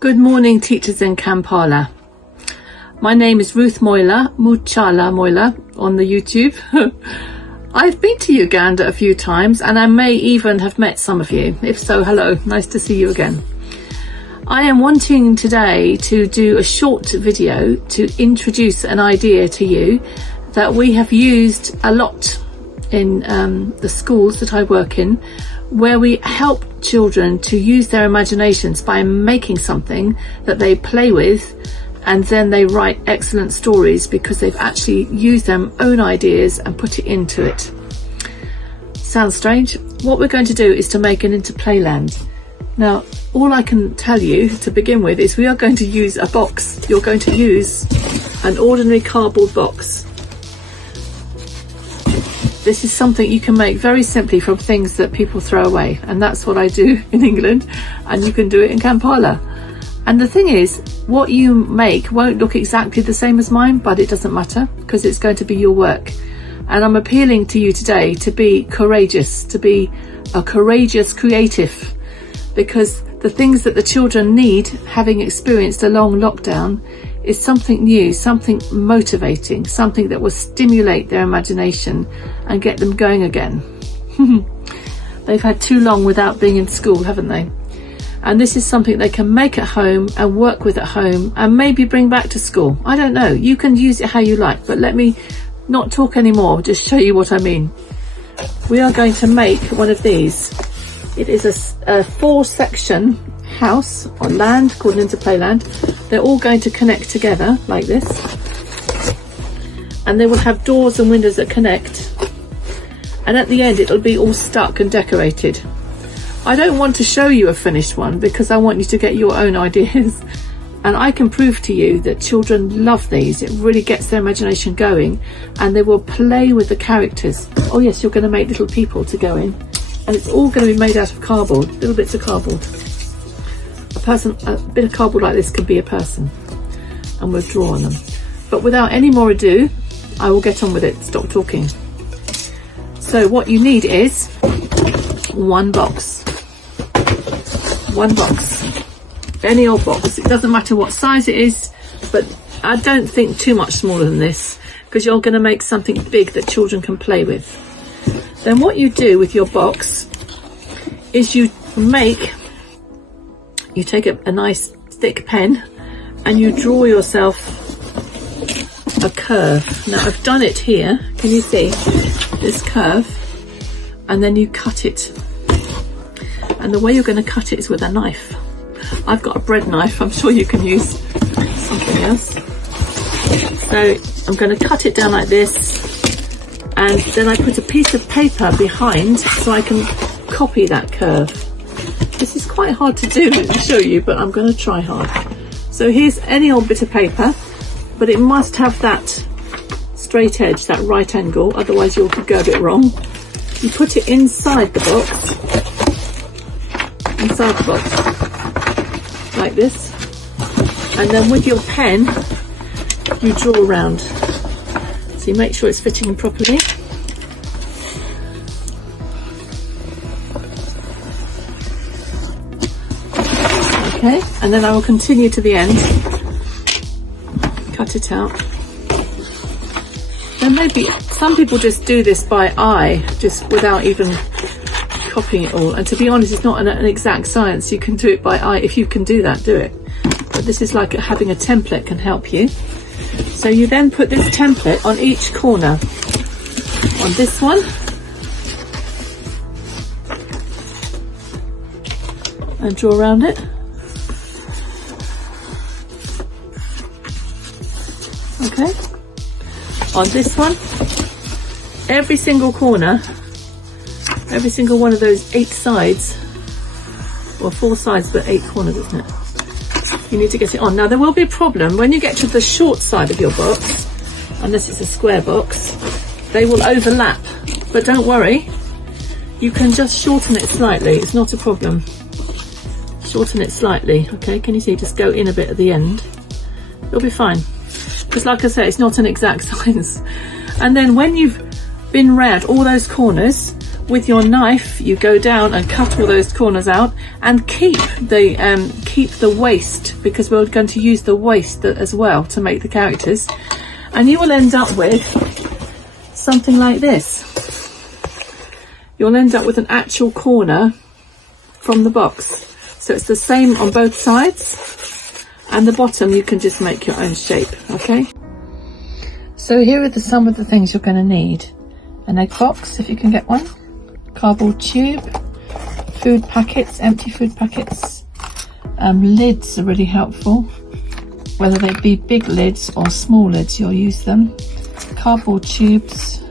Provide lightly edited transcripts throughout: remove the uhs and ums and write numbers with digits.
Good morning, teachers in Kampala. My name is Ruth Moyler, Mukyala Moyler on the YouTube. I've been to Uganda a few times and I may even have met some of you. If so, hello, nice to see you again. I am wanting today to do a short video to introduce an idea to you that we have used a lot in the schools that I work in, where we help children to use their imaginations by making something that they play with, and then they write excellent stories because they've actually used their own ideas and put it into it. Sounds strange? What we're going to do is to make an Interplayland. Now, all I can tell you to begin with is we are going to use a box. You're going to use an ordinary cardboard box. This is something you can make very simply from things that people throw away, and that's what I do in England, and you can do it in Kampala. And the thing is, what you make won't look exactly the same as mine, but it doesn't matter because it's going to be your work. And I'm appealing to you today to be courageous, to be a courageous creative, because the things that the children need, having experienced a long lockdown, is something new, something motivating, something that will stimulate their imagination and get them going again. They've had too long without being in school, haven't they? And this is something they can make at home and work with at home and maybe bring back to school. I don't know, you can use it how you like, but let me not talk anymore, just show you what I mean. We are going to make one of these. It is a 4-section house on land called an Interplayland. They're all going to connect together like this, and they will have doors and windows that connect, and at the end it'll be all stuck and decorated. I don't want to show you a finished one because I want you to get your own ideas, and I can prove to you that children love these. It really gets their imagination going, and they will play with the characters. Oh yes, you're going to make little people to go in, and it's all going to be made out of cardboard, little bits of cardboard. A bit of cardboard like this could be a person, and we'll draw on them. But without any more ado, I will get on with it. Stop talking. So what you need is one box, any old box. It doesn't matter what size it is, but I don't think too much smaller than this, because you're going to make something big that children can play with. Then what you do with your box is you take a nice thick pen and you draw yourself a curve. Now I've done it here, can you see this curve? And then you cut it, and the way you're going to cut it is with a knife. I've got a bread knife, I'm sure you can use something else. So I'm going to cut it down like this, and then I put a piece of paper behind so I can copy that curve. This is quite hard to do to show you, but I'm going to try hard. So here's any old bit of paper, but it must have that straight edge, that right angle, otherwise you'll go a bit wrong. You put it inside the box, like this, and then with your pen you draw around. So you make sure it's fitting properly. Okay, and then I will continue to the end, cut it out. Then maybe some people just do this by eye, just without even copying it all. And to be honest, it's not an exact science. You can do it by eye. If you can do that, do it. But this is like having a template can help you. So you then put this template on each corner. On this one, and draw around it. Okay, on this one, every single corner, every single one of those 8 sides, or 4 sides but 8 corners, isn't it? You need to get it on. Now there will be a problem when you get to the short side of your box, unless it's a square box, they will overlap, but don't worry, you can just shorten it slightly, it's not a problem. Shorten it slightly, okay, can you see, just go in a bit at the end, it'll be fine. Because like I say, it's not an exact science. And then when you've been round all those corners, with your knife you go down and cut all those corners out and keep the waste, because we're going to use the waste as well to make the characters, and you will end up with something like this. You'll end up with an actual corner from the box. So it's the same on both sides, and the bottom you can just make your own shape, okay? So here are some of the things you're going to need. An egg box, if you can get one, cardboard tube, food packets, empty food packets, lids are really helpful, whether they be big lids or small lids, you'll use them, cardboard tubes,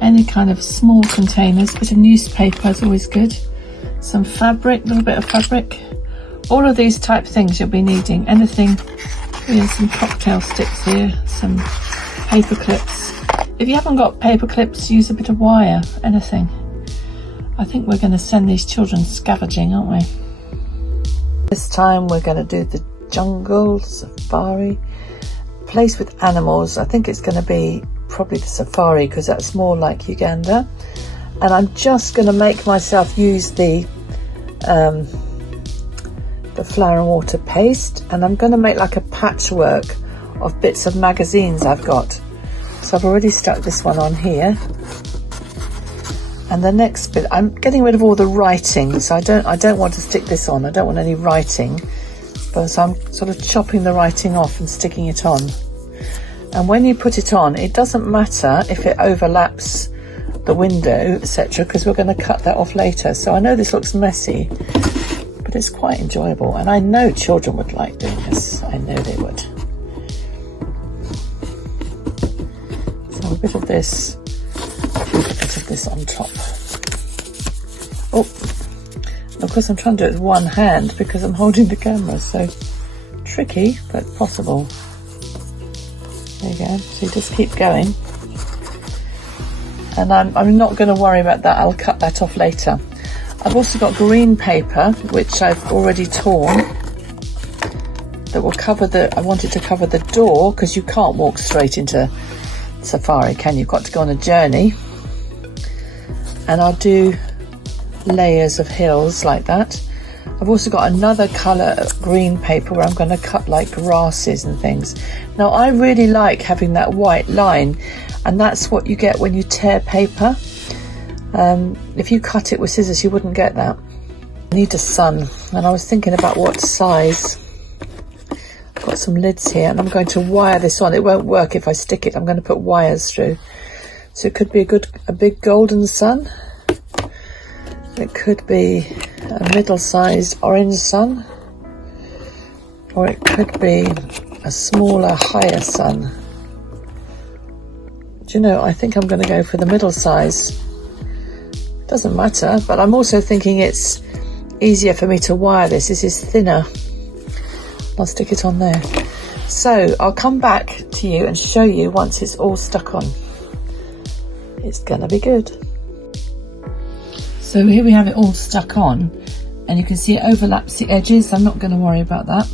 any kind of small containers, bit of newspaper is always good, some fabric, a little bit of fabric, all of these type things you'll be needing, anything, some cocktail sticks here, some paper clips. If you haven't got paper clips, use a bit of wire, anything. I think we're going to send these children scavenging, aren't we? This time we're going to do the jungle safari, place with animals. I think it's going to be probably the safari because that's more like Uganda. And I'm just going to make myself use the flour and water paste, and I'm going to make like a patchwork of bits of magazines I've got. So I've already stuck this one on here, and the next bit I'm getting rid of all the writing, so I don't want to stick this on. I don't want any writing, but so I'm sort of chopping the writing off and sticking it on. And when you put it on, it doesn't matter if it overlaps the window, etc., because we're going to cut that off later. So I know this looks messy, but it's quite enjoyable, and I know children would like doing this. I know they would. So a bit of this, a bit of this on top. Oh, of course I'm trying to do it with one hand because I'm holding the camera, so tricky but possible. There you go. So you just keep going. And I'm not going to worry about that. I'll cut that off later. I've also got green paper, which I've already torn, that will cover I wanted to cover the door, because you can't walk straight into safari, can you? You've got to go on a journey. And I'll do layers of hills like that. I've also got another colour of green paper where I'm going to cut like grasses and things. Now I really like having that white line, and that's what you get when you tear paper. If you cut it with scissors you wouldn't get that. I need a sun, and I was thinking about what size. I've got some lids here, and I'm going to wire this on. It won't work if I stick it. I'm going to put wires through. So it could be a big golden sun. It could be a middle-sized orange sun, or it could be a smaller, higher sun. Do you know, I think I'm going to go for the middle size. Doesn't matter, but I'm also thinking it's easier for me to wire this. This is thinner. I'll stick it on there. So I'll come back to you and show you once it's all stuck on. It's gonna be good. So here we have it all stuck on, and you can see it overlaps the edges. I'm not going to worry about that.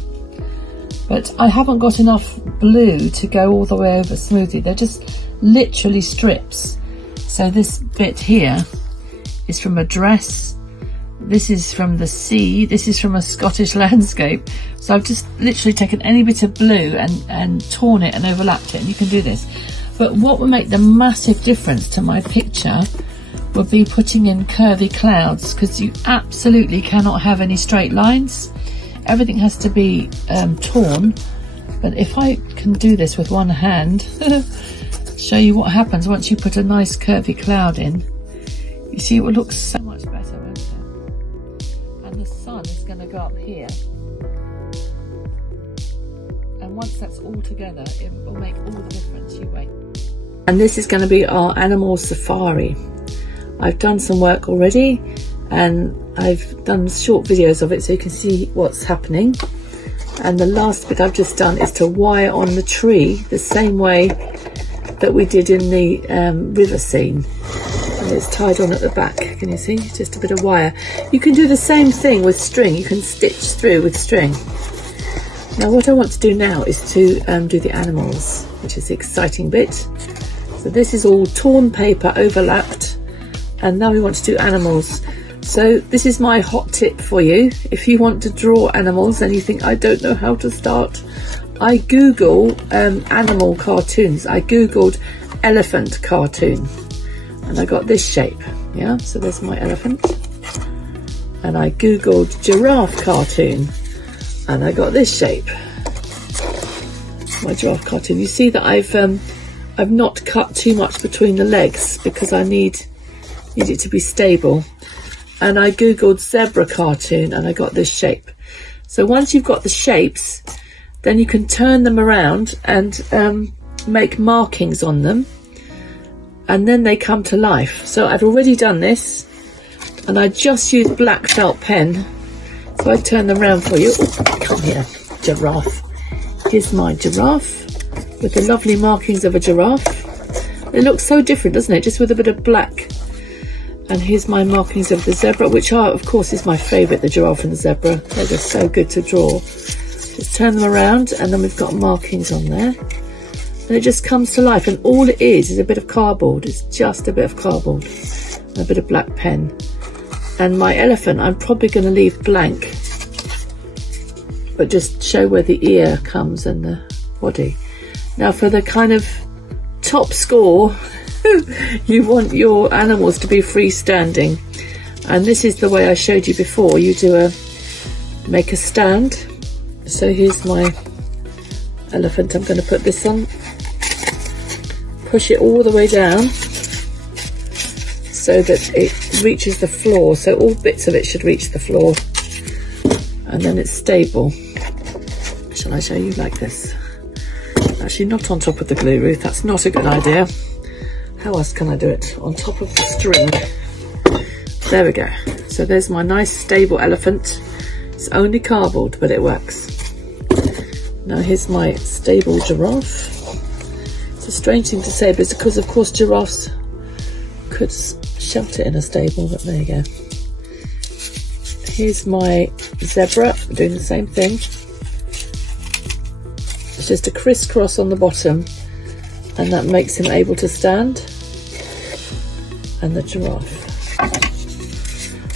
But I haven't got enough blue to go all the way over smoothly. They're just literally strips. So this bit here is from a dress. This is from the sea. This is from a Scottish landscape. So I've just literally taken any bit of blue and torn it and overlapped it, and you can do this. But what will make the massive difference to my picture would be putting in curvy clouds, because you absolutely cannot have any straight lines. Everything has to be torn. But if I can do this with one hand, show you what happens once you put a nice curvy cloud in. You see, it will look so much better, won't it? And the sun is going to go up here. And once that's all together, it will make all the difference. You wait. And this is going to be our animal safari. I've done some work already, and I've done short videos of it so you can see what's happening. And the last bit I've just done is to wire on the tree the same way that we did in the river scene. And it's tied on at the back, can you see? Just a bit of wire. You can do the same thing with string. You can stitch through with string. Now what I want to do now is to do the animals, which is the exciting bit. So this is all torn paper overlapped, And now we want to do animals. So this is my hot tip for you. If you want to draw animals and you think, I don't know how to start, I Google animal cartoons. I Googled elephant cartoon and I got this shape. Yeah, so there's my elephant. And I Googled giraffe cartoon and I got this shape. My giraffe cartoon. You see that I've not cut too much between the legs because I need it to be stable. And I Googled zebra cartoon and I got this shape. So once you've got the shapes, then you can turn them around and make markings on them, and then they come to life. So I've already done this, and I just used black felt pen. So I turn them around for you. Oh, come here, giraffe. Here's my giraffe with the lovely markings of a giraffe. It looks so different, doesn't it? Just with a bit of black. And here's my markings of the zebra, which are, of course, is my favourite, the giraffe and the zebra. They're just so good to draw. Just turn them around, and then we've got markings on there. And it just comes to life. And all it is a bit of cardboard. It's just a bit of cardboard. And a bit of black pen. And my elephant, I'm probably going to leave blank. But just show where the ear comes and the body. Now for the kind of top score, you want your animals to be freestanding, and this is the way I showed you before. You make a stand. So here's my elephant. I'm going to put this on, push it all the way down so that it reaches the floor. So all bits of it should reach the floor, and then it's stable. Shall I show you like this? Actually, not on top of the glue, Ruth. That's not a good idea. How else can I do it? On top of the string. There we go. So there's my nice stable elephant. It's only cardboard, but it works. Now here's my stable giraffe. It's a strange thing to say, but it's because, of course, giraffes could shelter in a stable, but there you go. Here's my zebra, doing the same thing. It's just a crisscross on the bottom, and that makes him able to stand. And the giraffe.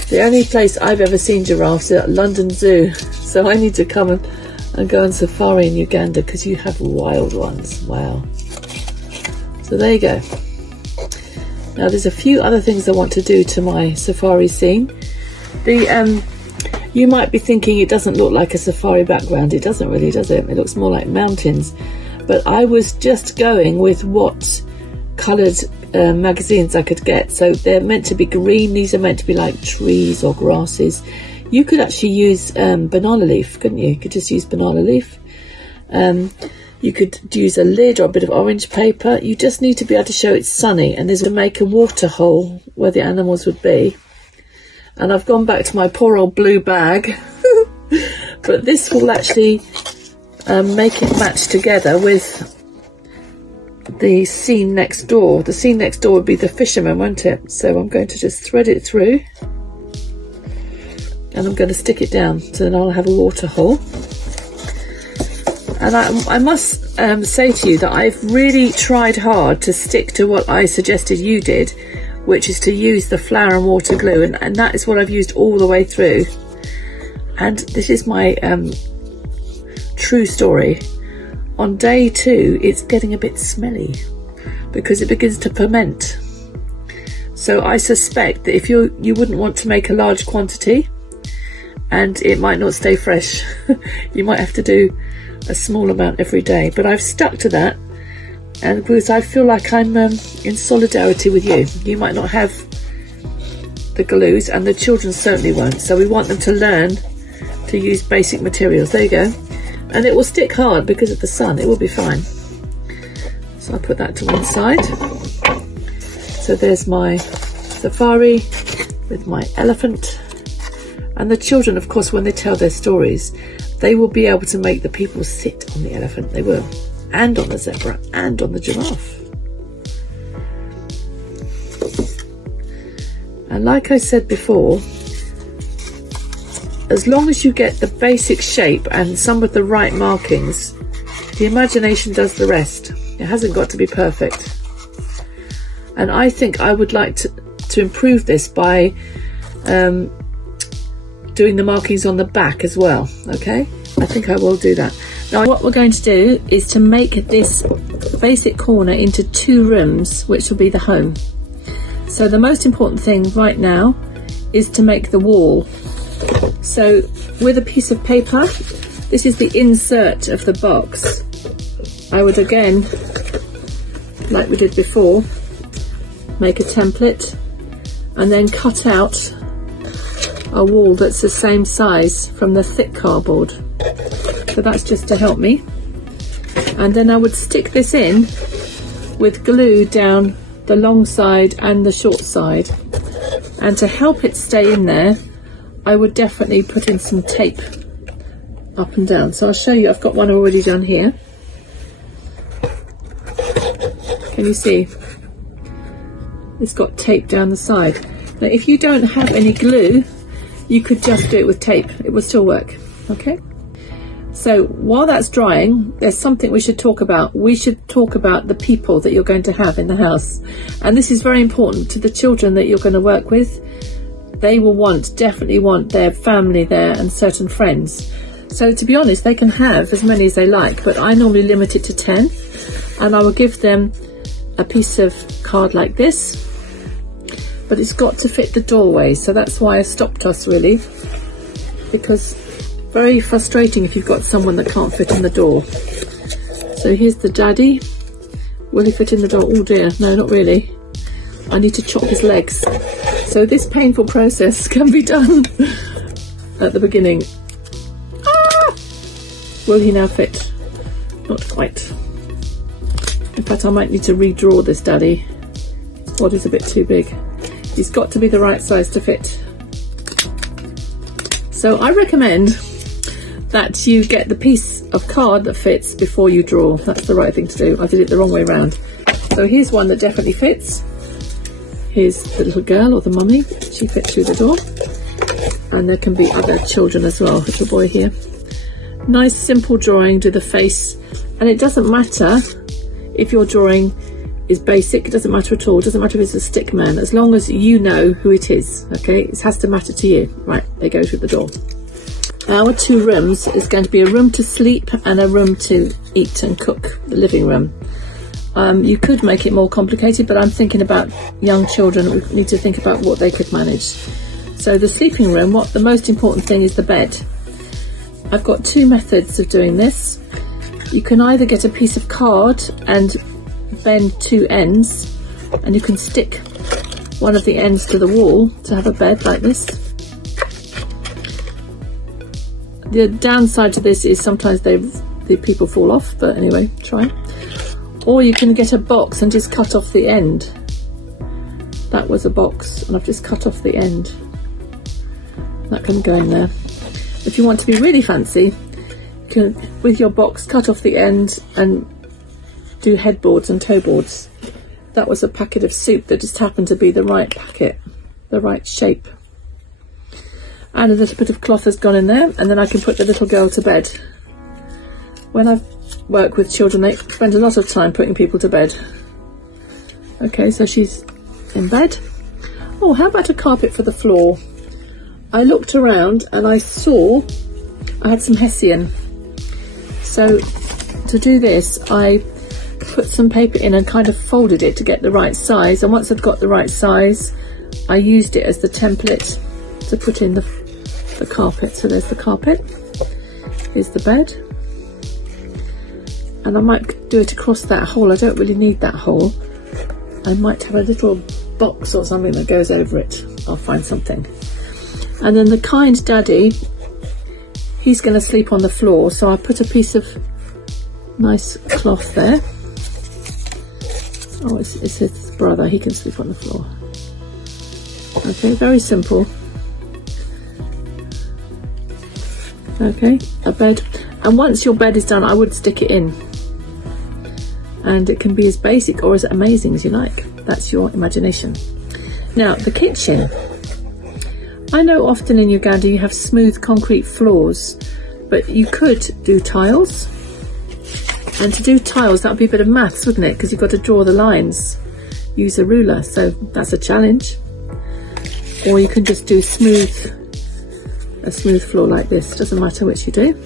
The only place I've ever seen giraffes is at London Zoo, so I need to come and go on safari in Uganda because you have wild ones. Wow. So there you go. Now there's a few other things I want to do to my safari scene. You might be thinking it doesn't look like a safari background. It doesn't really, does it? It looks more like mountains. But I was just going with what coloured magazines I could get. So they're meant to be green. These are meant to be like trees or grasses. You could actually use banana leaf, couldn't you? You could just use banana leaf. You could use a lid or a bit of orange paper. You just need to be able to show it's sunny, and there's to make a water hole where the animals would be. And I've gone back to my poor old blue bag, but this will actually make it match together with the scene next door. The scene next door would be the fisherman, won't it? So I'm going to just thread it through, and I'm going to stick it down, so then I'll have a water hole. And I must say to you that I've really tried hard to stick to what I suggested you did, which is to use the flour and water glue, and that is what I've used all the way through. And this is my true story. On day 2, it's getting a bit smelly because it begins to ferment. So I suspect that if you wouldn't want to make a large quantity, and it might not stay fresh, you might have to do a small amount every day. But I've stuck to that, and because I feel like I'm in solidarity with you. You might not have the glues, and the children certainly won't. So we want them to learn to use basic materials. There you go. And it will stick hard because of the sun. It will be fine. So I'll put that to one side. So there's my safari with my elephant. And the children, of course, when they tell their stories, they will be able to make the people sit on the elephant. They will. And on the zebra and on the giraffe. And like I said before, as long as you get the basic shape and some of the right markings, the imagination does the rest. It hasn't got to be perfect. And I think I would like to to improve this by doing the markings on the back as well. Okay, I think I will do that. Now what we're going to do is to make this basic corner into 2 rooms, which will be the home. So the most important thing right now is to make the wall. So with a piece of paper, this is the insert of the box. I would again, like we did before, make a template and then cut out a wall that's the same size from the thick cardboard. So that's just to help me. And then I would stick this in with glue down the long side and the short side. And to help it stay in there, I would definitely put in some tape up and down. So I'll show you, I've got one already done here. Can you see? It's got tape down the side. Now if you don't have any glue, you could just do it with tape. It will still work, okay? So while that's drying, there's something we should talk about. We should talk about the people that you're going to have in the house. And this is very important to the children that you're going to work with. They will definitely want their family there and certain friends. So to be honest, they can have as many as they like, but I normally limit it to 10. And I will give them a piece of card like this, but it's got to fit the doorway. So that's why I stopped us really, because very frustrating if you've got someone that can't fit in the door. So here's the daddy. Will he fit in the door? Oh dear, no, not really. I need to chop his legs. So this painful process can be done at the beginning. Ah! Will he now fit? Not quite. In fact, I might need to redraw this daddy. His body's a bit too big. He's got to be the right size to fit. So I recommend that you get the piece of card that fits before you draw. That's the right thing to do. I did it the wrong way around. So here's one that definitely fits. Here's the little girl or the mummy. She fits through the door. And there can be other children as well. Little boy here. Nice simple drawing to the face. And it doesn't matter if your drawing is basic, it doesn't matter at all. It doesn't matter if it's a stick man, as long as you know who it is, okay? It has to matter to you. Right, they go through the door. Our 2 rooms is going to be a room to sleep and a room to eat and cook, the living room. You could make it more complicated, but I'm thinking about young children. We need to think about what they could manage. So the sleeping room, the most important thing is the bed. I've got 2 methods of doing this. You can either get a piece of card and bend 2 ends, and you can stick one of the ends to the wall to have a bed like this. The downside to this is sometimes the people fall off, but anyway, try. Or you can get a box and just cut off the end. That was a box and I've just cut off the end. That can go in there. If you want to be really fancy, you can, with your box, cut off the end and do headboards and toe boards. That was a packet of soup that just happened to be the right packet, the right shape. And a little bit of cloth has gone in there, and then I can put the little girl to bed. When I work with children, they spend a lot of time putting people to bed. Okay, so she's in bed. Oh, how about a carpet for the floor? I looked around and I saw I had some hessian. So to do this, I put some paper in and kind of folded it to get the right size. And once I'd got the right size, I used it as the template to put in the carpet. So there's the carpet. Here's the bed. And I might do it across that hole. I don't really need that hole. I might have a little box or something that goes over it. I'll find something. And then the kind daddy, he's going to sleep on the floor. So I put a piece of nice cloth there. Oh, it's his brother. He can sleep on the floor. Okay, very simple. Okay, a bed. And once your bed is done, I would stick it in. And it can be as basic or as amazing as you like. That's your imagination. Now, the kitchen. I know often in Uganda you have smooth concrete floors, but you could do tiles. And to do tiles, that would be a bit of maths, wouldn't it? Because you've got to draw the lines, use a ruler. So that's a challenge. or you can just do a smooth floor like this, doesn't matter which you do.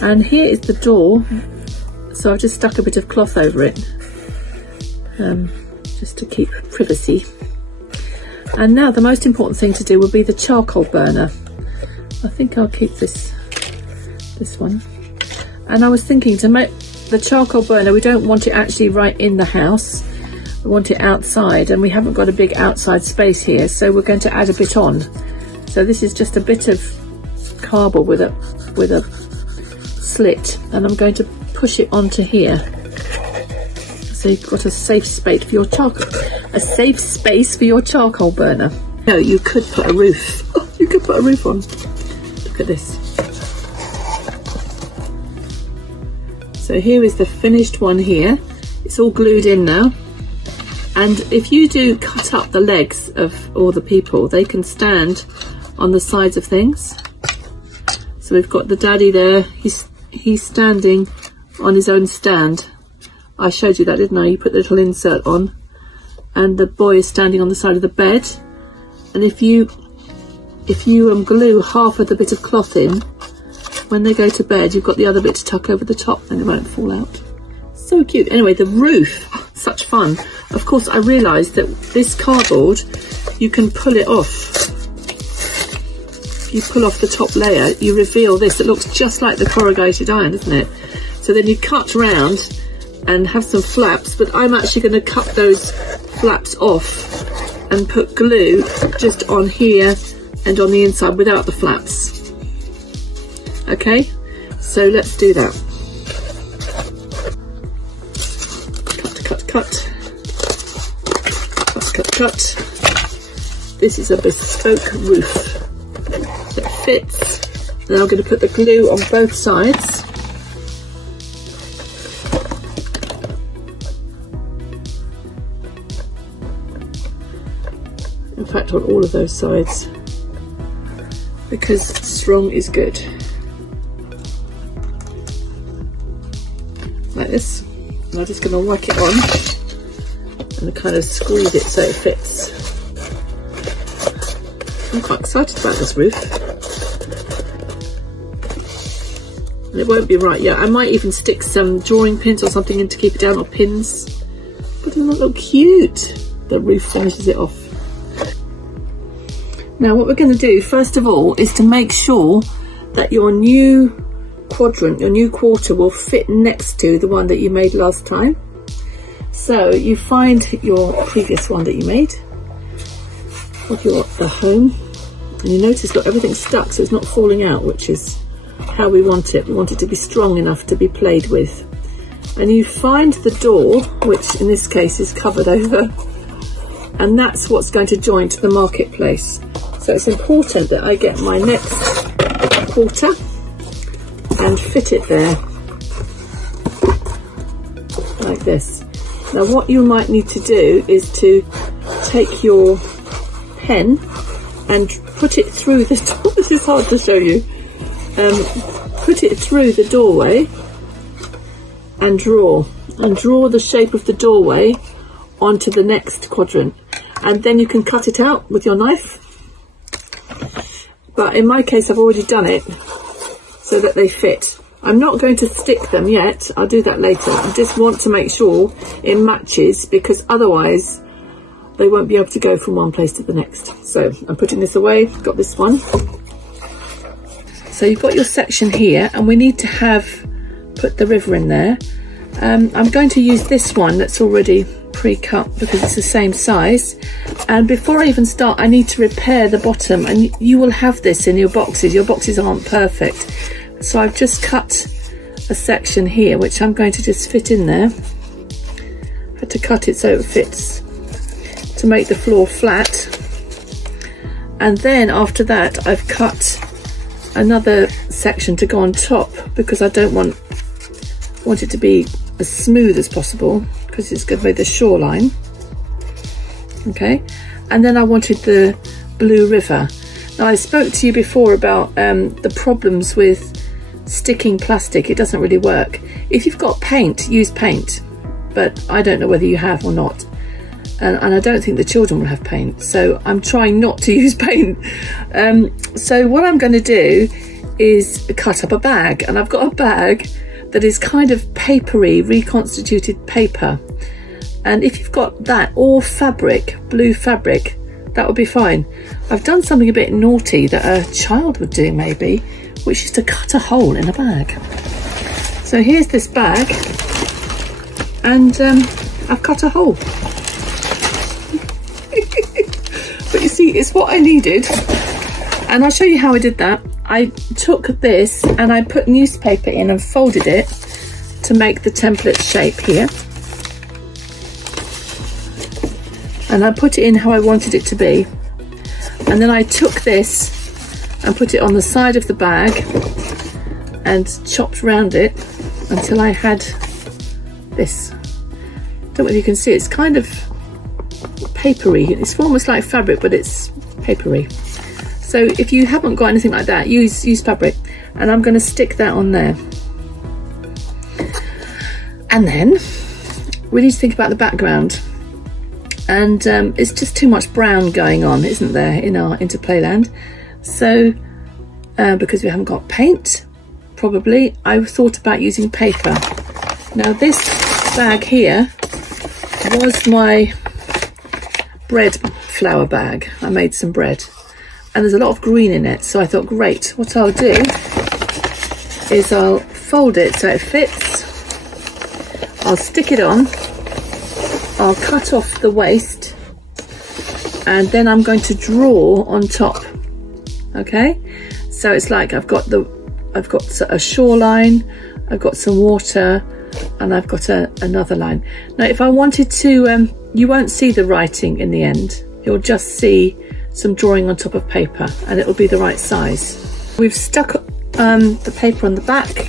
And here is the door, so I've just stuck a bit of cloth over it, just to keep privacy. And now the most important thing to do will be the charcoal burner. I think I'll keep this one. And I was thinking, to make the charcoal burner, we don't want it actually right in the house, we want it outside, and we haven't got a big outside space here, so we're going to add a bit on. So this is just a bit of cardboard with a slit, and I'm going to push it onto here, so you've got a safe space for your charcoal burner. No, you could put a roof. Oh, you could put a roof on. Look at this. So here is the finished one here. It's all glued in now. And if you do cut up the legs of all the people, they can stand on the sides of things. So we've got the daddy there. He's standing on his own stand. I showed you that, didn't I? You put the little insert on. And the boy is standing on the side of the bed. And if you glue half of the bit of cloth in, when they go to bed, you've got the other bit to tuck over the top and it won't fall out. So cute. Anyway, the roof, such fun. Of course, I realised that this cardboard, you can pull it off. You pull off the top layer, you reveal this. It looks just like the corrugated iron, doesn't it? So then you cut round and have some flaps, but I'm actually going to cut those flaps off and put glue just on here and on the inside without the flaps. Okay, so let's do that. Cut. This is a bespoke roof that fits. Now I'm going to put the glue on both sides. In fact, on all of those sides, because strong is good. Like this. And I'm just going to whack it on and kind of squeeze it so it fits. I'm quite excited about this roof. And it won't be right yet. I might even stick some drawing pins or something in to keep it down, or pins. But doesn't that look cute? The roof finishes it off. Now what we're going to do first of all is to make sure that your new quadrant, your new quarter, will fit next to the one that you made last time. So you find your previous one that you made, or the home, and you notice, look, everything's stuck, so it's not falling out, which is how we want it. We want it to be strong enough to be played with. And you find the door, which in this case is covered over, and that's what's going to join to the marketplace. So it's important that I get my next quarter and fit it there like this. Now what you might need to do is to take your pen and put it through the door. This is hard to show you. Put it through the doorway and draw the shape of the doorway onto the next quadrant, and then you can cut it out with your knife. But in my case, I've already done it so that they fit. I'm not going to stick them yet, I'll do that later. I just want to make sure it matches, because otherwise they won't be able to go from one place to the next. So I'm putting this away, got this one. So you've got your section here, and we need to put the river in there. I'm going to use this one that's already pre-cut because it's the same size. And before I even start, I need to repair the bottom, and you will have this in your boxes. Your boxes aren't perfect. So I've just cut a section here, which I'm going to just fit in there. I had to cut it so it fits to make the floor flat. And then after that, I've cut another section to go on top, because I don't want it to be as smooth as possible, because it's going to be the shoreline. Okay, and then I wanted the blue river. Now I spoke to you before about the problems with sticking plastic. It doesn't really work. If you've got paint, use paint, but I don't know whether you have or not. and I don't think the children will have paint, so I'm trying not to use paint. So what I'm going to do is cut up a bag, and I've got a bag that is kind of papery, reconstituted paper, and if you've got that or fabric, blue fabric, that would be fine. I've done something a bit naughty that a child would do maybe, which is to cut a hole in a bag. So here's this bag, and I've cut a hole. But you see, it's what I needed, and I'll show you how I did that. I took this and I put newspaper in and folded it to make the template shape here, and I put it in how I wanted it to be, and then I took this and put it on the side of the bag and chopped round it until I had this. Don't know whether you can see, it's kind of papery. It's almost like fabric, but it's papery. So if you haven't got anything like that, use fabric, and I'm going to stick that on there. And then we need to think about the background, and it's just too much brown going on, isn't there, in our Interplayland? So because we haven't got paint, probably I thought about using paper. Now this bag here was my bread flour bag. I made some bread, and there's a lot of green in it, so I thought, great, what I'll do is I'll fold it so it fits, I'll stick it on, I'll cut off the waist, and then I'm going to draw on top. Okay, so it's like I've got a shoreline, I've got some water, and I've got another line. Now if I wanted to, you won't see the writing in the end, you'll just see some drawing on top of paper, and it'll be the right size. We've stuck the paper on the back,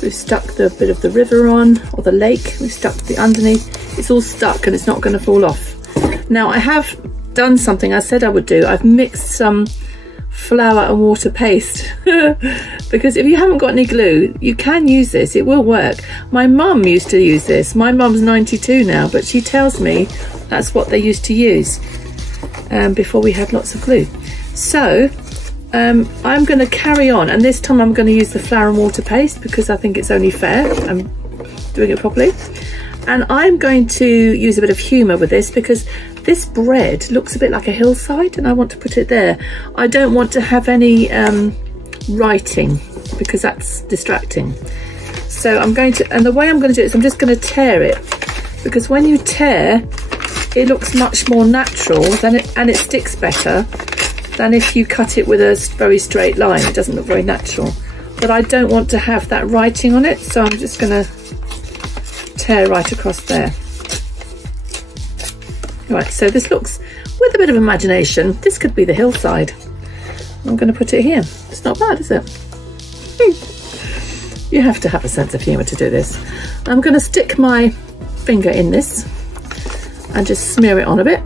we've stuck the bit of the river on, or the lake, we've stuck the underneath. It's all stuck and it's not going to fall off. Now I have done something I said I would do. I've mixed some flour and water paste because if you haven't got any glue, you can use this, it will work. My mum used to use this. My mum's 92 now, but she tells me that's what they used to use before we had lots of glue. So I'm going to carry on, and this time I'm going to use the flour and water paste because I think it's only fair. I'm doing it properly, and I'm going to use a bit of humour with this because this bread looks a bit like a hillside, and I want to put it there. I don't want to have any writing because that's distracting. So I'm going to, and the way I'm going to do it is I'm just going to tear it, because when you tear, it looks much more natural than and it sticks better than if you cut it with a very straight line. It doesn't look very natural, but I don't want to have that writing on it, so I'm just going to tear right across there. Right, so this looks, with a bit of imagination, this could be the hillside. I'm going to put it here. It's not bad, is it? You have to have a sense of humour to do this. I'm going to stick my finger in this and just smear it on a bit.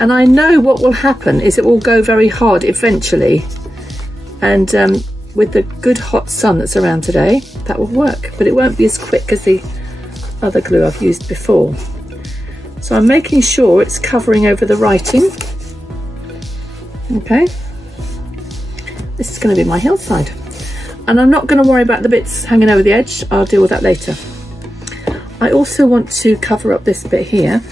And I know what will happen is it will go very hard eventually. And with the good hot sun that's around today, that will work. But it won't be as quick as the other glue I've used before. So I'm making sure it's covering over the writing. Okay. This is going to be my hillside. And I'm not going to worry about the bits hanging over the edge. I'll deal with that later. I also want to cover up this bit here,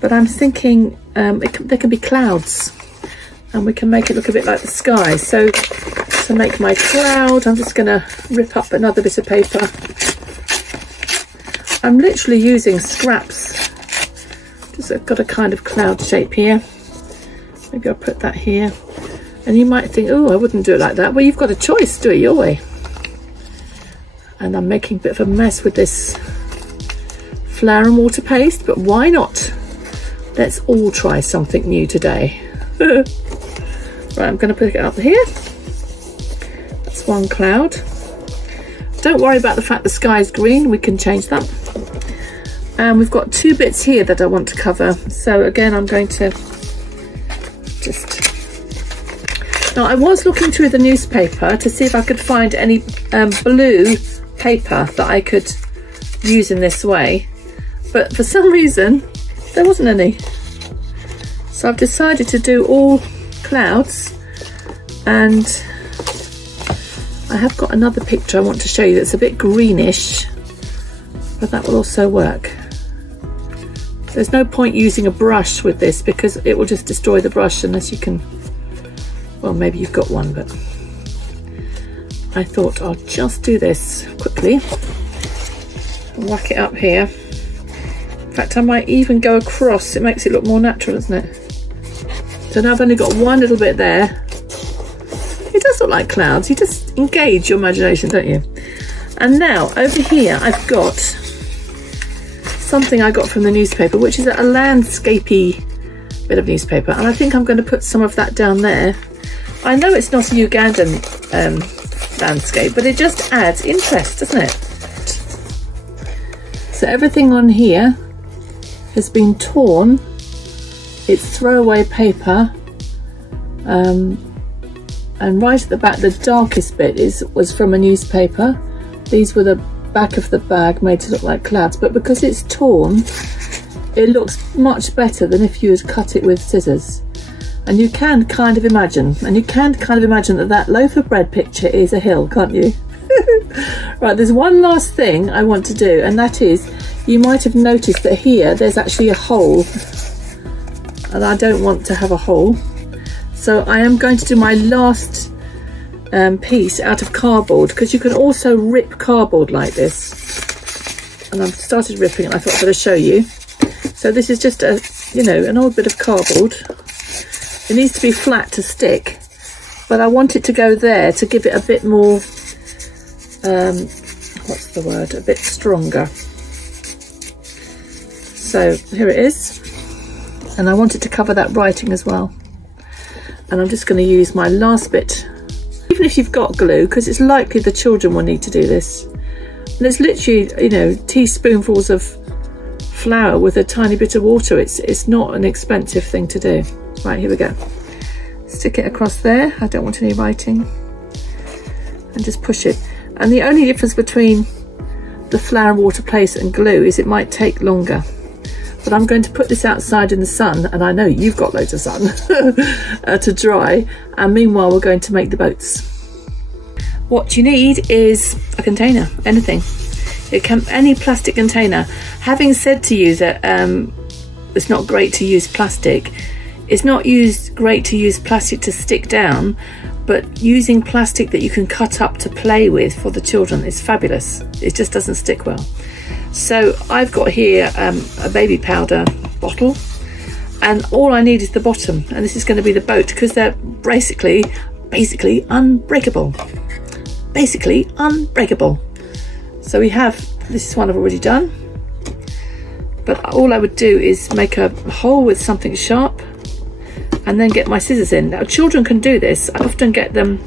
but I'm thinking there can be clouds, and we can make it look a bit like the sky. So to make my cloud, I'm just going to rip up another bit of paper. I'm literally using scraps. Just I've got a kind of cloud shape here. Maybe I'll put that here. And you might think, oh, I wouldn't do it like that. Well, you've got a choice, do it your way. And I'm making a bit of a mess with this flour and water paste, but why not? Let's all try something new today. Right, I'm going to put it up here. That's one cloud. Don't worry about the fact the sky is green, we can change that. And we've got two bits here that I want to cover. So again, I'm going to just... Now, I was looking through the newspaper to see if I could find any blue paper that I could use in this way. But for some reason, there wasn't any. So I've decided to do all clouds, and I have got another picture I want to show you that's a bit greenish, but that will also work. There's no point using a brush with this because it will just destroy the brush unless you can, well, maybe you've got one, but I thought I'll just do this quickly. Whack it up here. In fact, I might even go across. It makes it look more natural, doesn't it? So now I've only got one little bit there. It does look like clouds. You just engage your imagination, don't you? And now over here I've got something I got from the newspaper, which is a landscapey bit of newspaper, and I think I'm going to put some of that down there. I know it's not a Ugandan landscape, but it just adds interest, doesn't it? So everything on here has been torn. It's throwaway paper, and right at the back, the darkest bit was from a newspaper. These were the back of the bag made to look like clouds, but because it's torn, it looks much better than if you had cut it with scissors. And you can kind of imagine, that that loaf of bread picture is a hill, can't you? Right, there's one last thing I want to do, and that is, you might have noticed that here there's actually a hole, and I don't want to have a hole, so I am going to do my last piece out of cardboard, because you can also rip cardboard like this, and I've started ripping it. I thought I'd better show you. So this is just a, you know, an old bit of cardboard. It needs to be flat to stick, but I want it to go there to give it a bit more, what's the word, a bit stronger. So here it is, and I want it to cover that writing as well. And I'm just going to use my last bit, even if you've got glue, because it's likely the children will need to do this. And it's literally, you know, teaspoonfuls of flour with a tiny bit of water. It's not an expensive thing to do. Right, here we go. Stick it across there. I don't want any writing. And just push it. And the only difference between the flour and water place and glue is it might take longer. But I'm going to put this outside in the sun, and I know you've got loads of sun, to dry. And meanwhile, we're going to make the boats. What you need is a container, anything. It can, any plastic container. Having said to you that it's not great to use plastic, it's not great to use plastic to stick down, but using plastic that you can cut up to play with for the children is fabulous. It just doesn't stick well. So I've got here a baby powder bottle, and all I need is the bottom, and this is going to be the boat, because they're basically unbreakable. Basically unbreakable. So we have, this is one I've already done, but all I would do is make a hole with something sharp and then get my scissors in. Now children can do this. I often get them,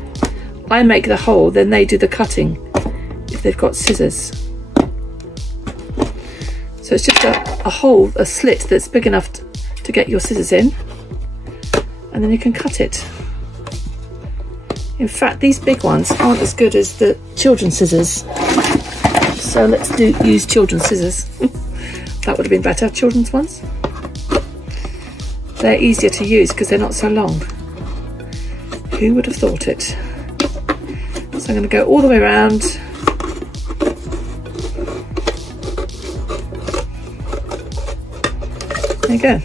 I make the hole, then they do the cutting if they've got scissors. So it's just a hole, a slit that's big enough to get your scissors in, and then you can cut it. In fact, these big ones aren't as good as the children's scissors. So let's use children's scissors. That would have been better, children's ones. They're easier to use because they're not so long. Who would have thought it? So I'm going to go all the way around. There you go.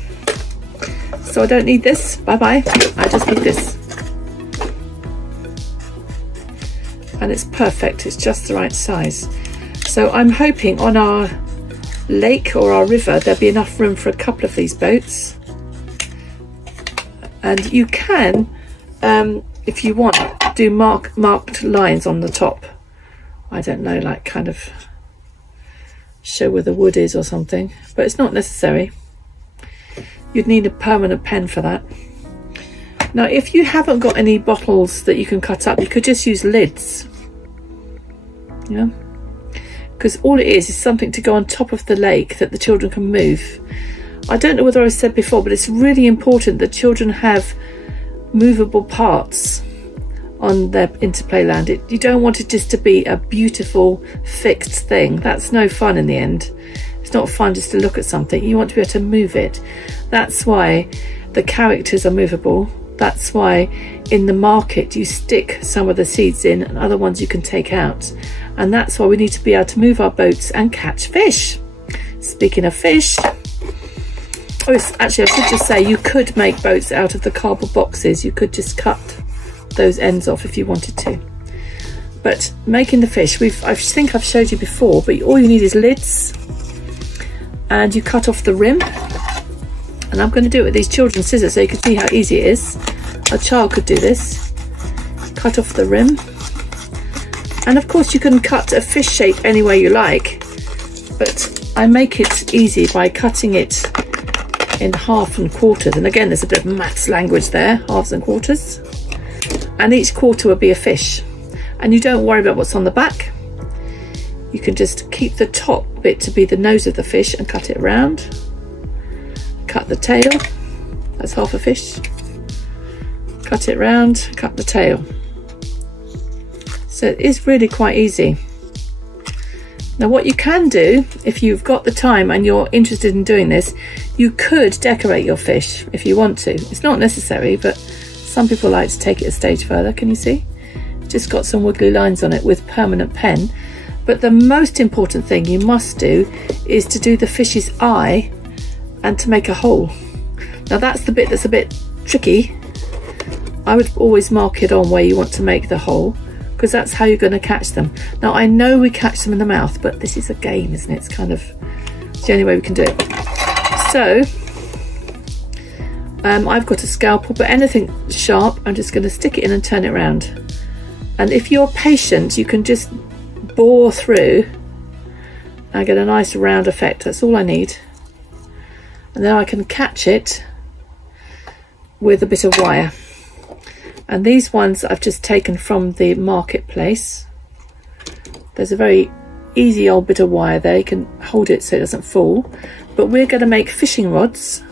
So I don't need this, bye-bye. I just need this. And it's perfect, it's just the right size. So I'm hoping on our lake or our river there'll be enough room for a couple of these boats. And you can, if you want, do marked lines on the top. I don't know, like kind of show where the wood is or something, but it's not necessary. You'd need a permanent pen for that. Now, if you haven't got any bottles that you can cut up, you could just use lids. Yeah, because all it is something to go on top of the lake that the children can move. I don't know whether I said before, but it's really important that children have movable parts on their Interplayland. You don't want it just to be a beautiful fixed thing. That's no fun in the end. It's not fun just to look at something. You want to be able to move it. That's why the characters are movable. That's why in the market you stick some of the seeds in and other ones you can take out. And that's why we need to be able to move our boats and catch fish. Speaking of fish, actually I should just say you could make boats out of the cardboard boxes. You could just cut those ends off if you wanted to. But making the fish, I think I've showed you before, but all you need is lids, and you cut off the rim. And I'm going to do it with these children's scissors so you can see how easy it is. A child could do this. Cut off the rim. And of course you can cut a fish shape any way you like, but I make it easy by cutting it in half and quarters. And again, there's a bit of maths language there, halves and quarters. And each quarter will be a fish. And you don't worry about what's on the back. You can just keep the top bit to be the nose of the fish and cut it round. Cut the tail, that's half a fish. Cut it round, cut the tail. So it is really quite easy. Now what you can do, if you've got the time and you're interested in doing this, you could decorate your fish if you want to. It's not necessary, but some people like to take it a stage further. Can you see? Just got some wiggly lines on it with permanent pen. But the most important thing you must do is to do the fish's eye and to make a hole. Now that's the bit that's a bit tricky. I would always mark it on where you want to make the hole, because that's how you're going to catch them. Now I know we catch them in the mouth, but this is a game, isn't it? It's the only way we can do it. So I've got a scalpel, but anything sharp, I'm just going to stick it in and turn it around. And if you're patient, you can just bore through and get a nice round effect. That's all I need. And then I can catch it with a bit of wire. And these ones I've just taken from the marketplace. There's a very easy old bit of wire there. You can hold it so it doesn't fall. But we're going to make fishing rods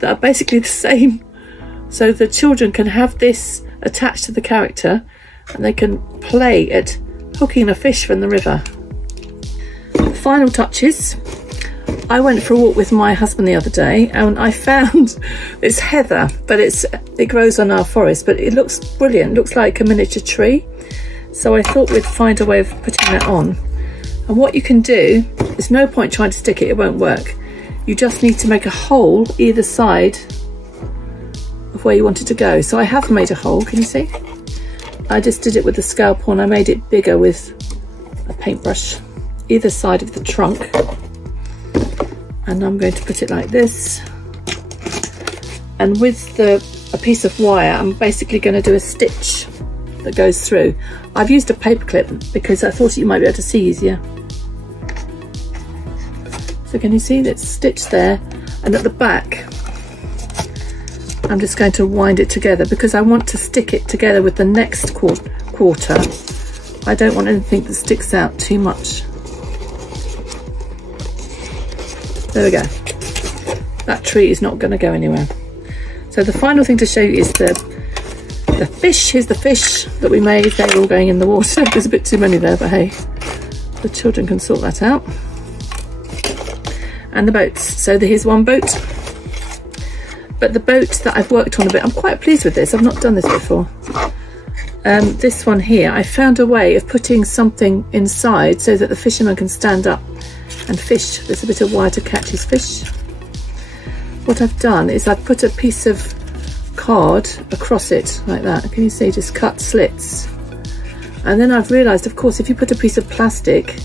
that are basically the same. So the children can have this attached to the character and they can play at hooking a fish from the river. Final touches. I went for a walk with my husband the other day and I found it's heather, but it grows on our forest, but it looks brilliant. It looks like a miniature tree. So I thought we'd find a way of putting that on. And what you can do, there's no point trying to stick it, it won't work. You just need to make a hole either side of where you want it to go. So I have made a hole, can you see? I just did it with the scalpel and I made it bigger with a paintbrush, either side of the trunk. And I'm going to put it like this. And with a piece of wire, I'm basically going to do a stitch that goes through. I've used a paper clip because I thought you might be able to see easier. So can you see that stitch there? And at the back, I'm just going to wind it together because I want to stick it together with the next quarter. I don't want anything that sticks out too much. There we go. That tree is not going to go anywhere. So the final thing to show you is the fish. Here's the fish that we made. They're all going in the water. There's a bit too many there, but hey, the children can sort that out. And the boats. So here's one boat. But the boat that I've worked on a bit, I'm quite pleased with this. I've not done this before. This one here, I found a way of putting something inside so that the fisherman can stand up and fish. There's a bit of wire to catch his fish. What I've done is I've put a piece of card across it like that. Can you see? Just cut slits. And then I've realised, of course, if you put a piece of plastic,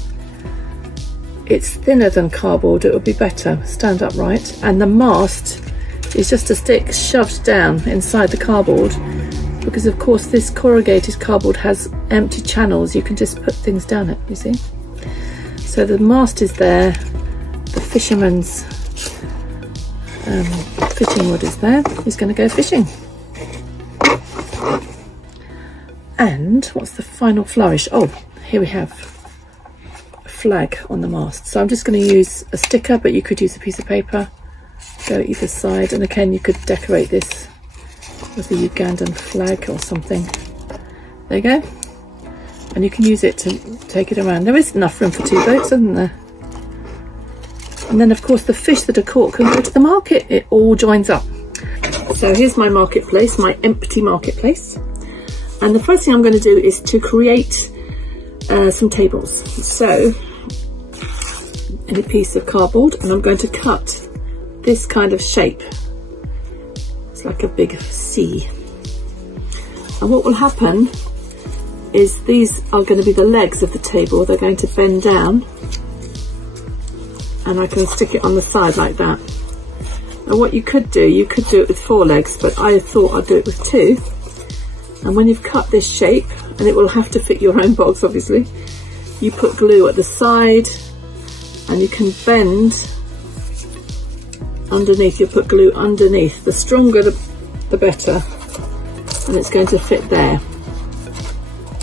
it's thinner than cardboard. It would be better. Stand upright. And the mast is just a stick shoved down inside the cardboard, because of course this corrugated cardboard has empty channels. You can just put things down it, you see. So the mast is there, the fisherman's fishing rod is there. He's going to go fishing. And what's the final flourish? Oh, here we have a flag on the mast. So I'm just going to use a sticker, but you could use a piece of paper. Go either side, and again you could decorate this with the Ugandan flag or something. There you go. And you can use it to take it around. There is enough room for two boats, isn't there? And then of course the fish that are caught can go to the market. It all joins up. So here's my marketplace, my empty marketplace. And the first thing I'm going to do is to create some tables. So in a piece of cardboard, and I'm going to cut this kind of shape. It's like a big C. And what will happen is these are going to be the legs of the table. They're going to bend down, and I can stick it on the side like that. And what you could do it with 4 legs, but I thought I'd do it with 2. And when you've cut this shape, and it will have to fit your own box obviously, you put glue at the side, and you can bend underneath. You put glue underneath. The stronger the better, and it's going to fit there.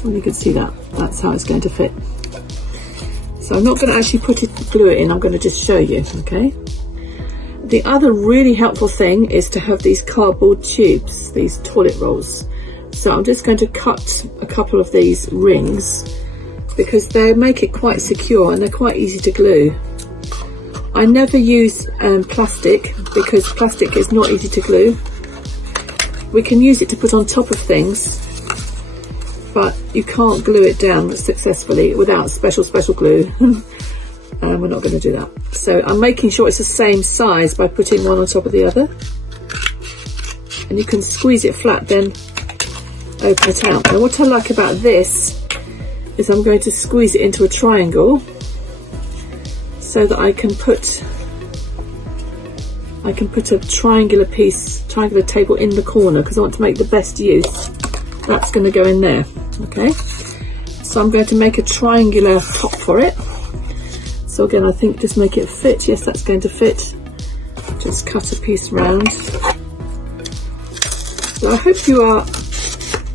And you can see that. That's how it's going to fit. So I'm not going to actually glue it in. I'm going to just show you. Okay. The other really helpful thing is to have these cardboard tubes, these toilet rolls. So I'm just going to cut a couple of these rings because they make it quite secure and they're quite easy to glue. I never use plastic because plastic is not easy to glue. We can use it to put on top of things, but you can't glue it down successfully without special glue. We're not going to do that. So I'm making sure it's the same size by putting one on top of the other. And you can squeeze it flat, then open it out. Now what I like about this is I'm going to squeeze it into a triangle so that I can put a triangular table in the corner because I want to make the best use. That's going to go in there. Okay, so I'm going to make a triangular top for it. So again, I think just make it fit. Yes, that's going to fit. Just cut a piece round. So I hope you are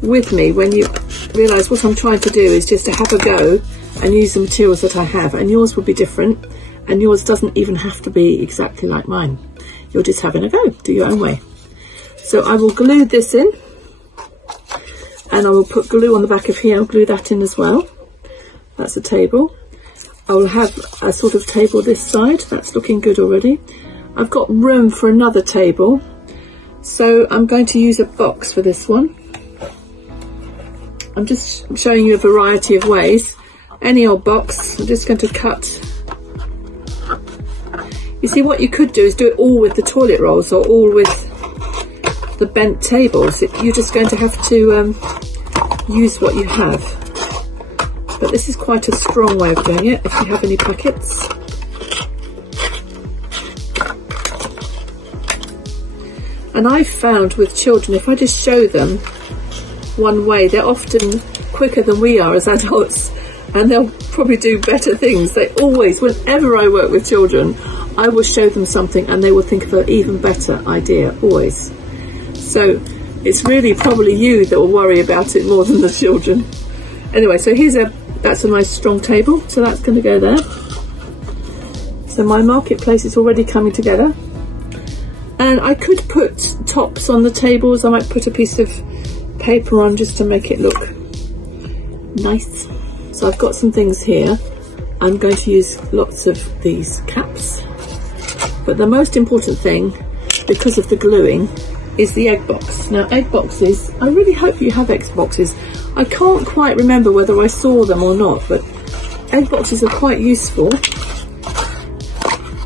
with me when you realise what I'm trying to do is just to have a go and use the materials that I have. And yours will be different, and yours doesn't even have to be exactly like mine. You're just having a go, do your own way. So I will glue this in, and I will put glue on the back of here. I'll glue that in as well. That's a table. I will have a sort of table this side. That's looking good already. I've got room for another table, so I'm going to use a box for this one. I'm just showing you a variety of ways. Any old box. I'm just going to cut. You see, what you could do is do it all with the toilet rolls or all with the bent tables. You're just going to have to use what you have. But this is quite a strong way of doing it if you have any packets. And I've found with children, if I just show them one way, they're often quicker than we are as adults, and they'll probably do better things. They always, whenever I work with children, I will show them something and they will think of an even better idea, always. So it's really probably you that will worry about it more than the children. Anyway, so that's a nice strong table, so that's going to go there. So my marketplace is already coming together. And I could put tops on the tables. I might put a piece of paper on just to make it look nice. So I've got some things here. I'm going to use lots of these caps. But the most important thing, because of the gluing, is the egg box. Now, egg boxes, I really hope you have egg boxes. I can't quite remember whether I saw them or not, but egg boxes are quite useful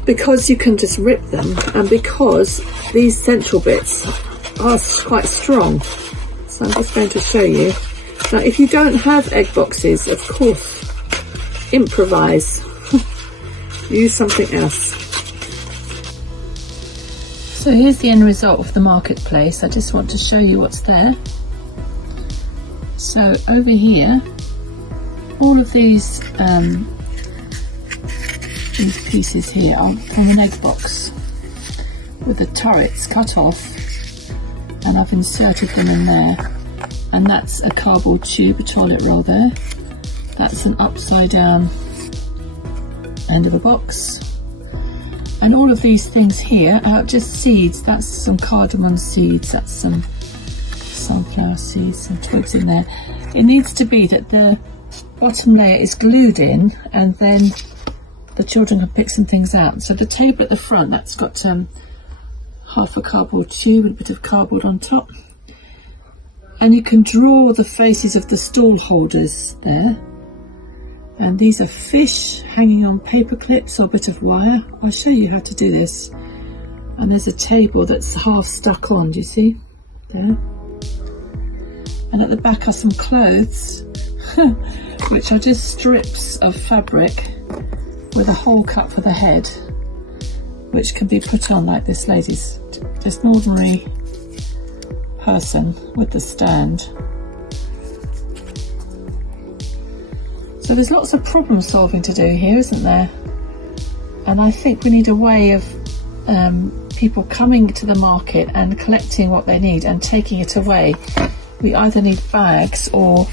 because you can just rip them, and because these central bits are quite strong. So I'm just going to show you. Now, if you don't have egg boxes, of course, improvise. Use something else. So here's the end result of the marketplace. I just want to show you what's there. So over here, all of these pieces here are from an egg box with the turrets cut off, and I've inserted them in there. And that's a cardboard tube, a toilet roll there. That's an upside down end of a box. And all of these things here are just seeds. That's some cardamom seeds, that's some sunflower seeds, some twigs in there. It needs to be that the bottom layer is glued in, and then the children can pick some things out. So the table at the front, that's got half a cardboard tube and a bit of cardboard on top. And you can draw the faces of the stall holders there. And these are fish hanging on paper clips or a bit of wire. I'll show you how to do this. And there's a table that's half stuck on, do you see? There. And at the back are some clothes, which are just strips of fabric with a hole cut for the head, which can be put on like this lady's, just an ordinary person with the stand. So there's lots of problem solving to do here, isn't there? And I think we need a way of people coming to the market and collecting what they need and taking it away. We either need bags or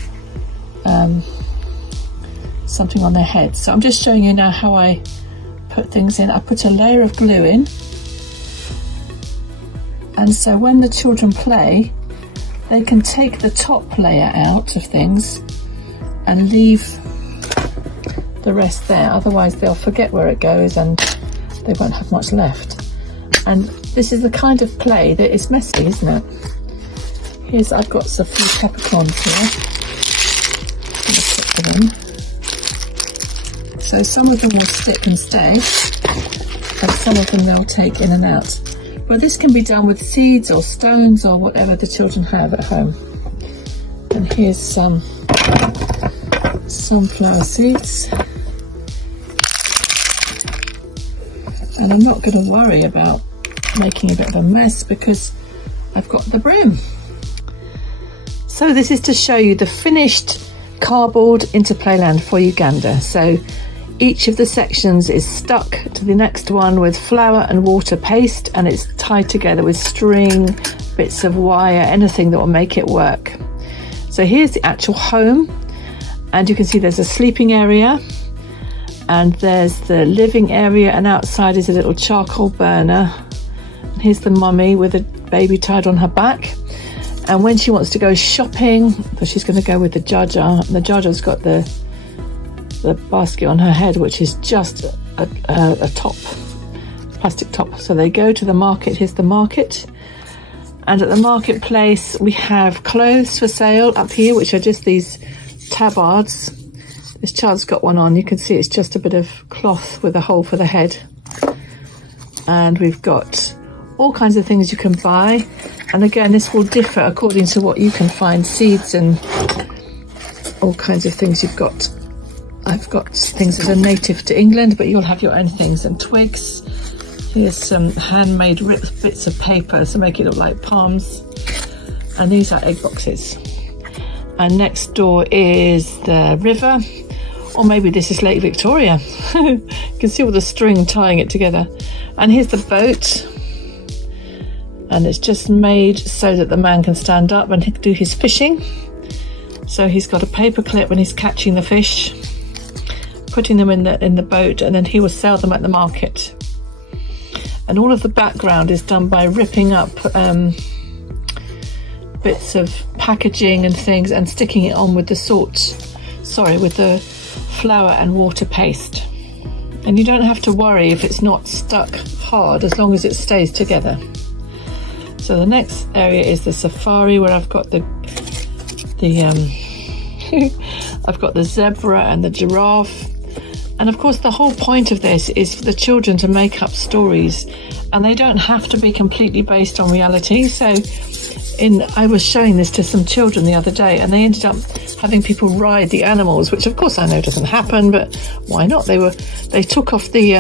something on their head. So I'm just showing you now how I put things in. I put a layer of glue in, and so when the children play, they can take the top layer out of things and leave the rest there, otherwise they'll forget where it goes and they won't have much left. And this is the kind of play that is messy, isn't it? Here's, I've got a few peppercorns here. I'm going to put them in. So some of them will stick and stay, and some of them they'll take in and out. But this can be done with seeds or stones or whatever the children have at home. And here's some sunflower seeds. And I'm not going to worry about making a bit of a mess because I've got the broom. So this is to show you the finished cardboard Interplayland for Uganda. So each of the sections is stuck to the next one with flour and water paste, and it's tied together with string, bits of wire, anything that will make it work. So here's the actual home, and you can see there's a sleeping area, and there's the living area, and outside is a little charcoal burner. And here's the mummy with a baby tied on her back. And when she wants to go shopping, so she's going to go with the Jaja, and the Jaja's got the basket on her head, which is just a top, plastic top. So they go to the market. Here's the market, and at the marketplace we have clothes for sale up here, which are just these tabards. This child's got one on. You can see it's just a bit of cloth with a hole for the head. And we've got all kinds of things you can buy, and again this will differ according to what you can find, seeds and all kinds of things you've got. I've got things that are native to England, but you'll have your own things, and twigs. Here's some handmade ripped bits of paper to make it look like palms, and these are egg boxes. And next door is the river, or maybe this is Lake Victoria. You can see all the string tying it together. And here's the boat, and it's just made so that the man can stand up and do his fishing. So he's got a paper clip when he's catching the fish, putting them in the boat, and then he will sell them at the market. And all of the background is done by ripping up bits of packaging and things and sticking it on with the with the flour and water paste. And you don't have to worry if it's not stuck hard, as long as it stays together. So the next area is the safari, where I've got the I've got the zebra and the giraffe. And of course the whole point of this is for the children to make up stories, and they don't have to be completely based on reality. So I was showing this to some children the other day, and they ended up having people ride the animals, which of course I know doesn't happen, but why not? They took off the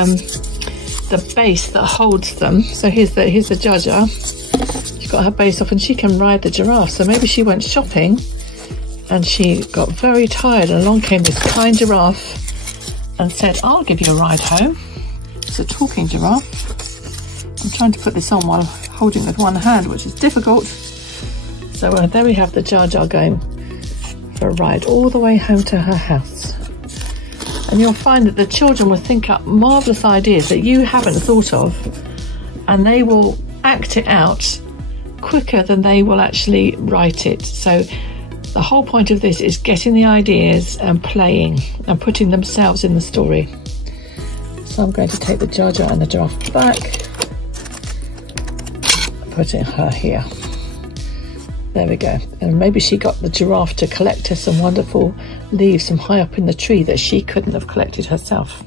base that holds them. So here's the Jaja. She's got her base off and she can ride the giraffe. So maybe she went shopping and she got very tired, and along came this kind giraffe and said, "I'll give you a ride home." It's a talking giraffe. I'm trying to put this on while holding it with one hand, which is difficult. So there we have the Jaja going for a ride all the way home to her house. And you'll find that the children will think up marvellous ideas that you haven't thought of, and they will act it out quicker than they will actually write it. So the whole point of this is getting the ideas and playing and putting themselves in the story. So I'm going to take the Jar Jar and the Giraffe back, putting her here. There we go. And maybe she got the Giraffe to collect her some wonderful leaves from high up in the tree that she couldn't have collected herself.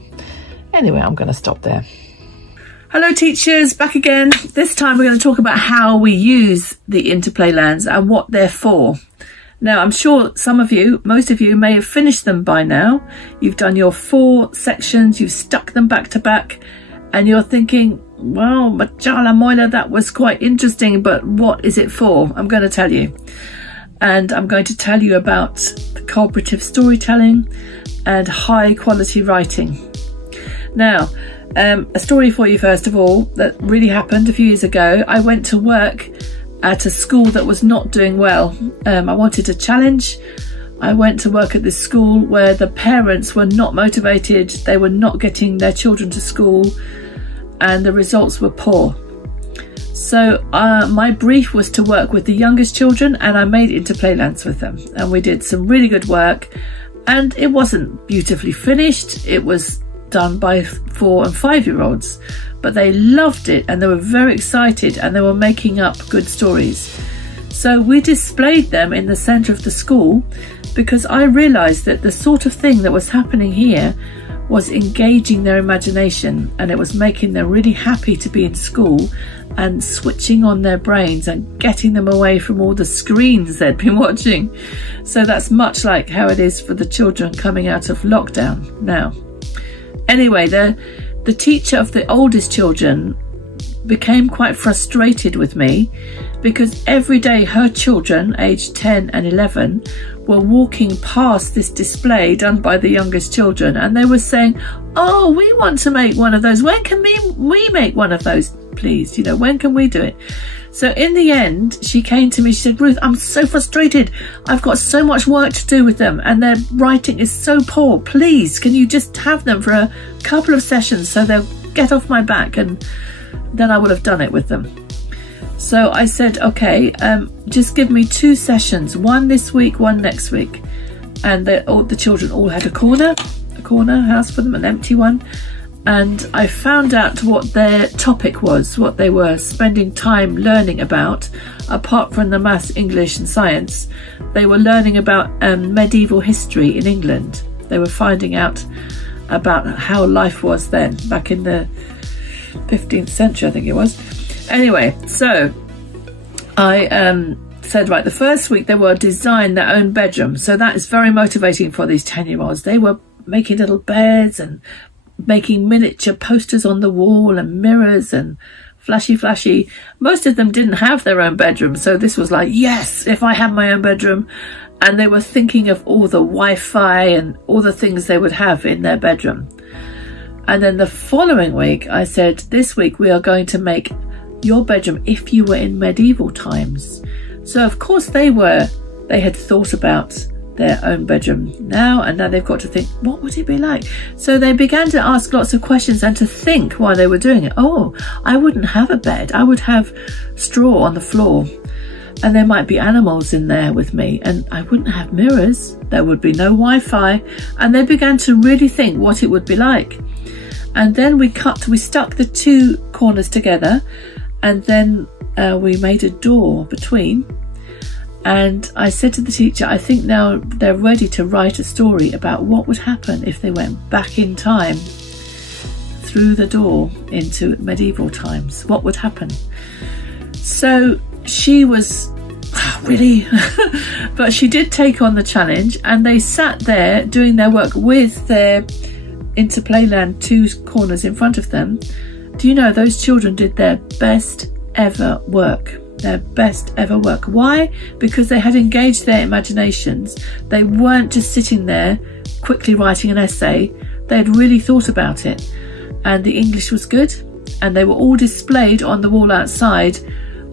Anyway, I'm going to stop there. Hello teachers, back again. This time we're going to talk about how we use the Interplaylands and what they're for. Now, I'm sure some of you, most of you may have finished them by now. You've done your 4 sections, you've stuck them back to back, and you're thinking, well, Mukyala Moyler, that was quite interesting, but what is it for? I'm going to tell you. And I'm going to tell you about the cooperative storytelling and high quality writing. Now, a story for you first of all that really happened a few years ago. I went to work at a school that was not doing well. I wanted a challenge. I went to work at this school where the parents were not motivated. They were not getting their children to school and the results were poor. So my brief was to work with the youngest children, and I made Interplaylands with them, and we did some really good work. And it wasn't beautifully finished. It was done by 4 and 5-year-olds, but they loved it and they were very excited and they were making up good stories. So we displayed them in the centre of the school because I realised that the sort of thing that was happening here was engaging their imagination, and it was making them really happy to be in school and switching on their brains and getting them away from all the screens they'd been watching. So that's much like how it is for the children coming out of lockdown now. Anyway, the teacher of the oldest children became quite frustrated with me because every day her children, aged 10 and 11, were walking past this display done by the youngest children, and they were saying, oh, we want to make one of those. When can we make one of those, please? You know, when can we do it? So in the end, she came to me, she said, Ruth, I'm so frustrated. I've got so much work to do with them and their writing is so poor. Please, can you just have them for a couple of sessions so they'll get off my back, and then I would have done it with them. So I said, okay, just give me 2 sessions, one this week, one next week. And the children all had a corner house for them, an empty one. And I found out what their topic was, what they were spending time learning about. Apart from the maths, English and science, they were learning about medieval history in England. They were finding out about how life was then, back in the 15th century, I think it was. Anyway, so I said, right, the first week they were design their own bedroom. So that is very motivating for these 10-year-olds. They were making little beds and making miniature posters on the wall and mirrors and flashy. Most of them didn't have their own bedroom, so this was like, yes, if I had my own bedroom. And they were thinking of all the Wi-Fi and all the things they would have in their bedroom. And then the following week I said, this week we are going to make your bedroom if you were in medieval times. So of course they had thought about their own bedroom now, and now they've got to think, what would it be like? So they began to ask lots of questions and to think while they were doing it. Oh, I wouldn't have a bed. I would have straw on the floor, and there might be animals in there with me, and I wouldn't have mirrors. There would be no Wi-Fi. And they began to really think what it would be like. And then we stuck the 2 corners together, and then we made a door between. And I said to the teacher, I think now they're ready to write a story about what would happen if they went back in time through the door into medieval times. What would happen? So she was really, but she did take on the challenge, and they sat there doing their work with their Interplayland 2 corners in front of them. Do you know, those children did their best ever work. Their best ever work. Why? Because they had engaged their imaginations. They weren't just sitting there quickly writing an essay. They had really thought about it, and the English was good, and they were all displayed on the wall outside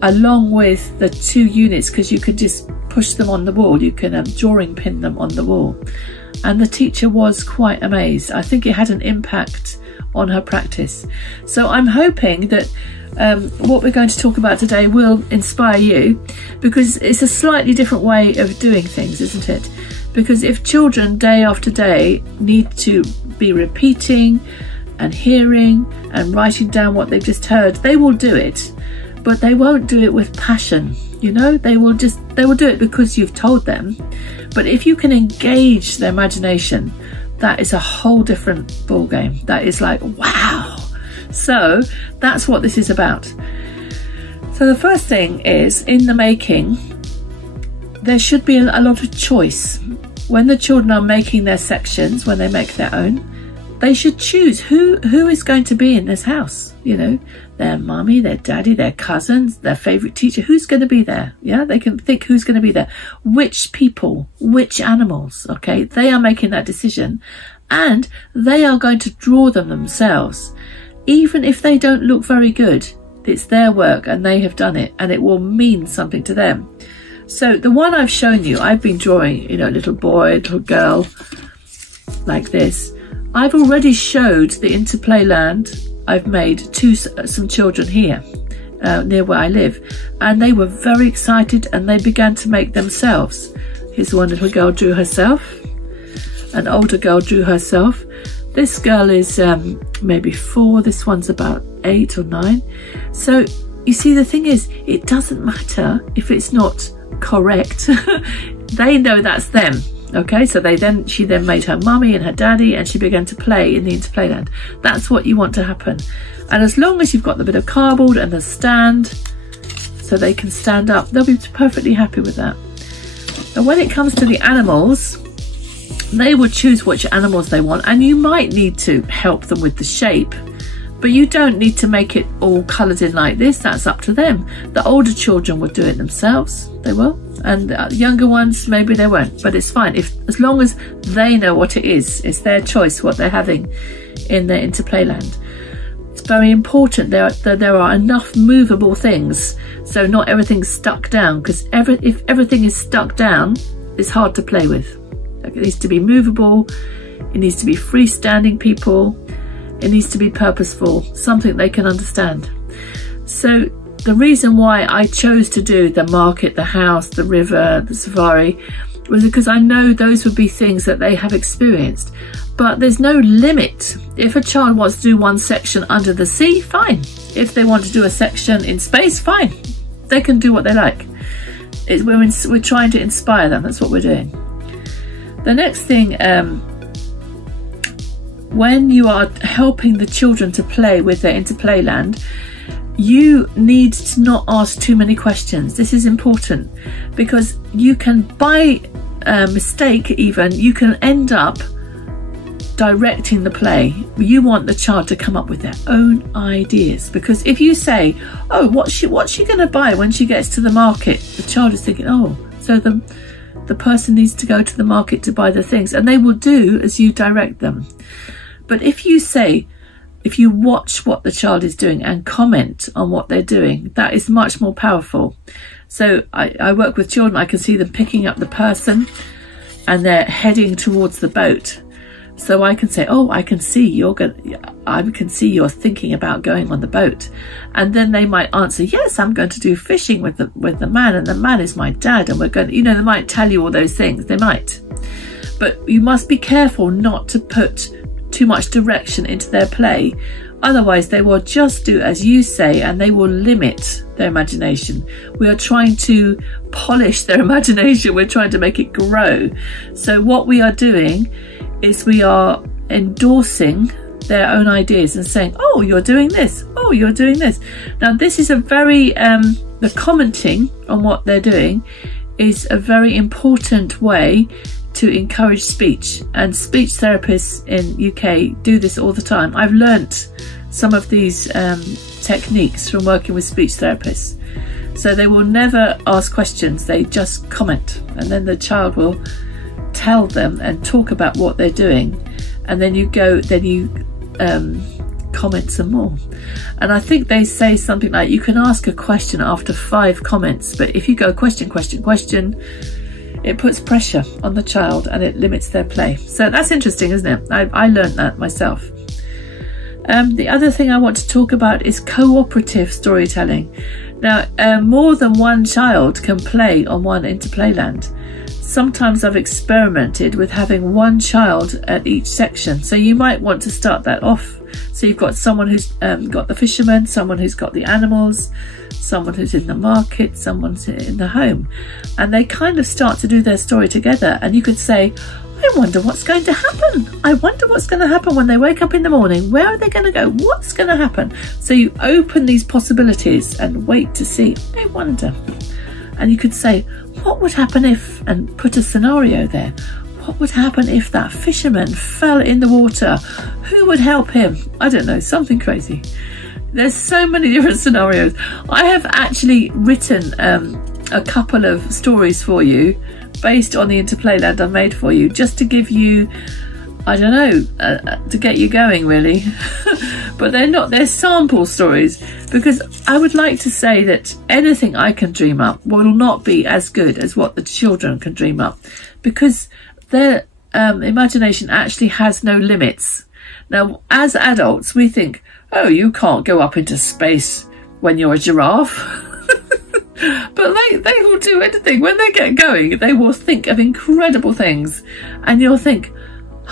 along with the 2 units, because you could just push them on the wall. You can drawing pin them on the wall, and the teacher was quite amazed. I think it had an impact on her practice. So I'm hoping that what we're going to talk about today will inspire you, because it's a slightly different way of doing things, isn't it? Because if children day after day need to be repeating, and hearing and writing down what they've just heard, they will do it, but they won't do it with passion. You know, they will do it because you've told them. But if you can engage their imagination, that is a whole different ball game. That is like, wow. So that's what this is about. So the first thing is, in the making, there should be a lot of choice. When the children are making their sections, when they make their own, they should choose who is going to be in this house. You know, their mummy, their daddy, their cousins, their favourite teacher. Who's going to be there? Yeah, they can think who's going to be there. Which people, which animals, okay? They are making that decision, and they are going to draw them themselves. Even if they don't look very good, it's their work and they have done it, and it will mean something to them. So the one I've shown you, I've been drawing, you know, a little boy, little girl, like this. I've already showed the Interplayland I've made to some children here near where I live, and they were very excited and they began to make themselves. Here's one little girl drew herself, an older girl drew herself. This girl is maybe 4, this one's about 8 or 9. So you see, the thing is, it doesn't matter if it's not correct. They know that's them. Okay, so she then made her mummy and her daddy, and she began to play in the Interplayland. That's what you want to happen. And as long as you've got the bit of cardboard and the stand so they can stand up, they'll be perfectly happy with that. And when it comes to the animals, they will choose which animals they want, and you might need to help them with the shape, but you don't need to make it all coloured in like this. That's up to them. The older children will do it themselves. They will. And the younger ones, maybe they won't, but it's fine. As long as they know what it is, it's their choice what they're having in the Interplayland. It's very important that there are enough movable things, so not everything's stuck down, because if everything is stuck down, it's hard to play with. It needs to be movable, it needs to be freestanding people, it needs to be purposeful, something they can understand. So the reason why I chose to do the market, the house, the river, the safari, was because I know those would be things that they have experienced. But there's no limit. If a child wants to do one section under the sea, fine. If they want to do a section in space, fine. They can do what they like. We're trying to inspire them. That's what we're doing. The next thing, when you are helping the children to play with their Interplayland, you need to not ask too many questions. This is important, because you can, by mistake even, you can end up directing the play. You want the child to come up with their own ideas, because if you say, oh, what's she going to buy when she gets to the market, the child is thinking, oh, so the person needs to go to the market to buy the things, and they will do as you direct them. But if you watch what the child is doing and comment on what they're doing, that is much more powerful. So I work with children. I can see them picking up the person and they're heading towards the boat. So I can say, oh, I can see you're thinking about going on the boat. And then they might answer, yes, I'm going to do fishing with the man, and the man is my dad, and we're going to, they might tell you all those things. They might. But you must be careful not to put too much direction into their play, otherwise they will just do as you say and they will limit their imagination. We are trying to polish their imagination, we're trying to make it grow. So what we are doing is we are endorsing their own ideas and saying, oh, you're doing this, oh, you're doing this. Now this is a very the commenting on what they're doing is a very important way to encourage speech, and speech therapists in UK do this all the time. I've learnt some of these techniques from working with speech therapists. So they will never ask questions, they just comment, and then the child will tell them and talk about what they're doing, and then you comment some more. And I think they say something like, you can ask a question after 5 comments, but if you go question, question, question, it puts pressure on the child and it limits their play. So that's interesting, isn't it? I learned that myself. The other thing I want to talk about is cooperative storytelling. Now, more than one child can play on one Interplayland. Sometimes I've experimented with having one child at each section. So you might want to start that off So you've got someone who's got the fisherman, someone who's got the animals, someone who's in the market, someone's in the home, and they kind of start to do their story together. And you could say, I wonder what's going to happen. I wonder what's going to happen when they wake up in the morning. Where are they going to go? What's going to happen? So you open these possibilities and wait to see. I wonder. And you could say, what would happen if, and put a scenario there. What would happen if that fisherman fell in the water? Who would help him? I don't know, something crazy. There's so many different scenarios. I have actually written a couple of stories for you based on the Interplayland I made for you, just to give you, I don't know, to get you going really. But they're sample stories, because I would like to say that anything I can dream up will not be as good as what the children can dream up, because their imagination actually has no limits. Now, as adults, we think, oh, you can't go up into space when you're a giraffe. But they will do anything. When they get going, they will think of incredible things, and you'll think,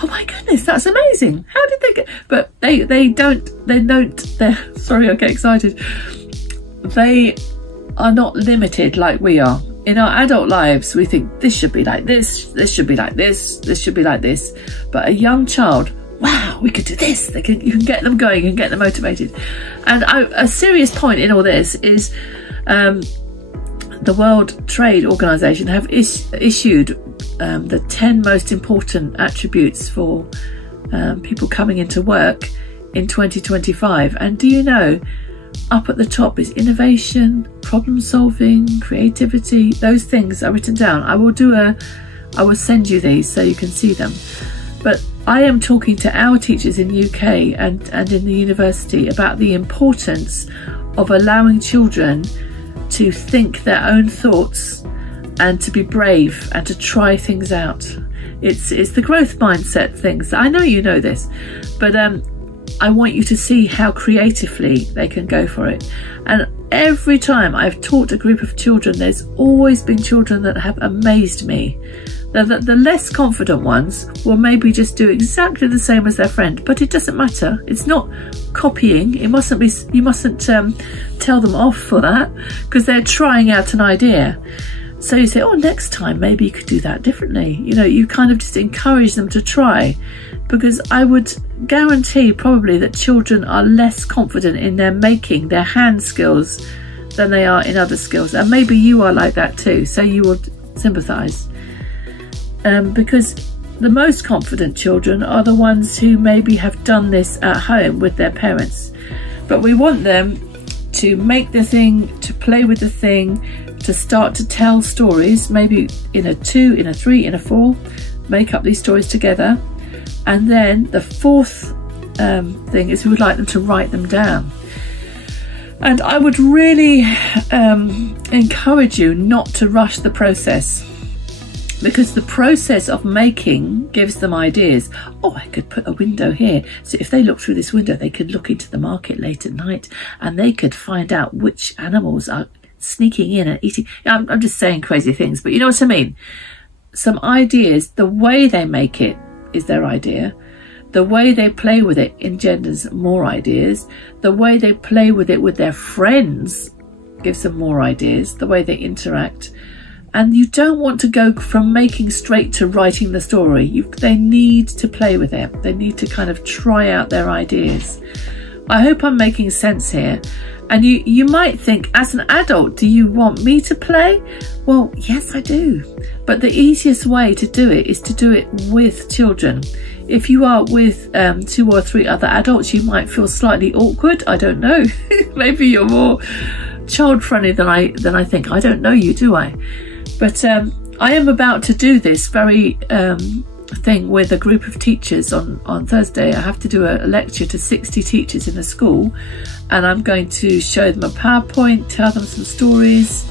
oh my goodness, that's amazing. How did they get? But they don't, sorry, I get excited. They are not limited like we are. In our adult lives, we think this should be like this, this should be like this, this should be like this. But a young child, wow, we could do this. You can get them going, you can get them motivated. And a serious point in all this is the World Trade Organization have issued the 10 most important attributes for people coming into work in 2025. And do you know, up at the top is innovation, problem solving, creativity. Those things are written down. I will send you these so you can see them. But I am talking to our teachers in UK and in the university about the importance of allowing children to think their own thoughts and to be brave and to try things out. It's the growth mindset things. I know you know this, but I want you to see how creatively they can go for it. And every time I've taught a group of children, there's always been children that have amazed me. The less confident ones will maybe just do exactly the same as their friend, but it doesn't matter. It's not copying. It mustn't be. You mustn't tell them off for that, because they're trying out an idea. So you say, oh, next time maybe you could do that differently. You know, you kind of just encourage them to try, because I would guarantee probably that children are less confident in their hand skills than they are in other skills. And maybe you are like that too, so you will sympathise. Because the most confident children are the ones who maybe have done this at home with their parents. But we want them to make the thing, to play with the thing, to start to tell stories, maybe in a 2, in a 3, in a 4, make up these stories together. And then the fourth thing is we would like them to write them down. And I would really encourage you not to rush the process, because the process of making gives them ideas. Oh, I could put a window here. So if they look through this window, they could look into the market late at night, and they could find out which animals are sneaking in and eating. I'm just saying crazy things, but you know what I mean. Some ideas, the way they make it is their idea. The way they play with it engenders more ideas. The way they play with it with their friends gives them more ideas. The way they interact. And you don't want to go from making straight to writing the story. They need to play with it. They need to kind of try out their ideas. I hope I'm making sense here. And you might think, as an adult, do you want me to play? Well, yes, I do. But the easiest way to do it is to do it with children. If you are with 2 or 3 other adults, you might feel slightly awkward. I don't know. Maybe you're more child-friendly than I think. I don't know you, do I? But I am about to do this very thing with a group of teachers on Thursday. I have to do a lecture to 60 teachers in a school, and I'm going to show them a PowerPoint, tell them some stories,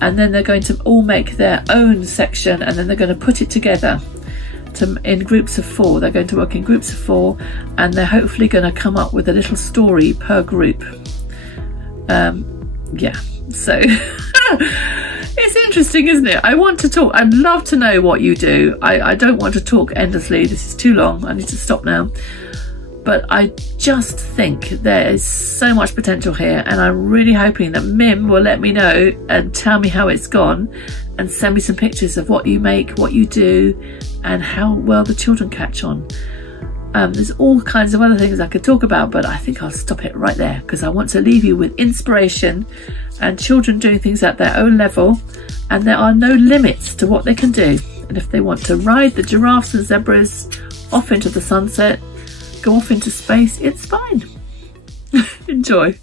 and then they're going to all make their own section, and then they're going to put it together in groups of 4. They're going to work in groups of 4, and they're hopefully going to come up with a little story per group. Yeah, so it's interesting, isn't it? I want to talk. I'd love to know what you do. I don't want to talk endlessly. This is too long. I need to stop now. but I just think there is so much potential here, and I'm really hoping that Mim will let me know and tell me how it's gone and send me some pictures of what you make, what you do, and how well the children catch on. There's all kinds of other things I could talk about, but I think I'll stop it right there because I want to leave you with inspiration and children doing things at their own level, and there are no limits to what they can do. And if they want to ride the giraffes and zebras off into the sunset, go off into space, it's fine. Enjoy.